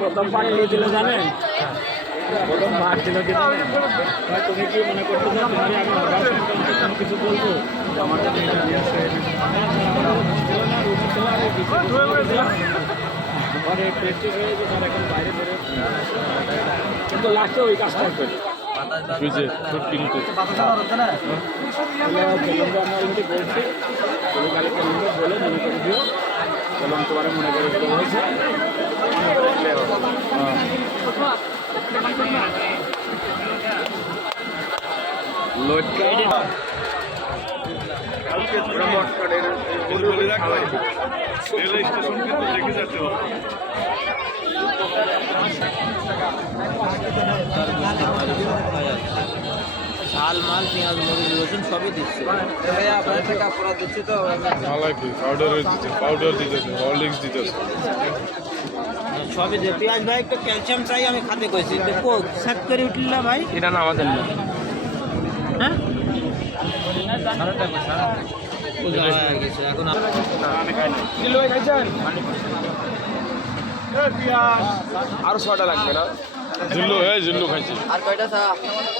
প্রথম পাঠিয়ে দিলে জানেন, প্রথম ভাগ দিল তুমি কি মনে করতে চাও তোমার আমি কোনো কিছু বলবো আমার ঘরে প্রেস্টিজ হয়ে গেছে, তার এখন বাইরে বেরো, কিন্তু লাস্টে ওই কাজটা করে আমরা অলরেডি বলছি তুমি খালি ক্যালেন্ডার বলে মনে করে দিও এবং তোমার মনে করে দিতে হয়েছে ঝাল মাল পেঁয়াজ মরিচ রসুন সবই দিচ্ছে আপনার টাকা পুরো দিচ্ছে তো পাউডার দিতেছে হরলিক্স দিতেছে সবই দিয়ে পেঁয়াজ ভাই একটু ক্যালসিয়াম চাই আমি খাতে কইছি দেখো সাত করে উঠল না ভাই এটা না আমাদের না হ্যাঁ এখন আরো 6টা লাগবে না জিল্লু খাইছি আর কয়টা চা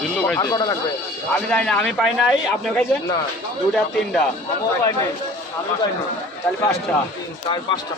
জিল্লু খাইছি কটা লাগবে আমি জানি না, আমি পাই নাই, আপনি খাইছেন না 2টা 3টা আমিও পাই নাই, আমি পাই নাই, তাহলে 5টা 5টা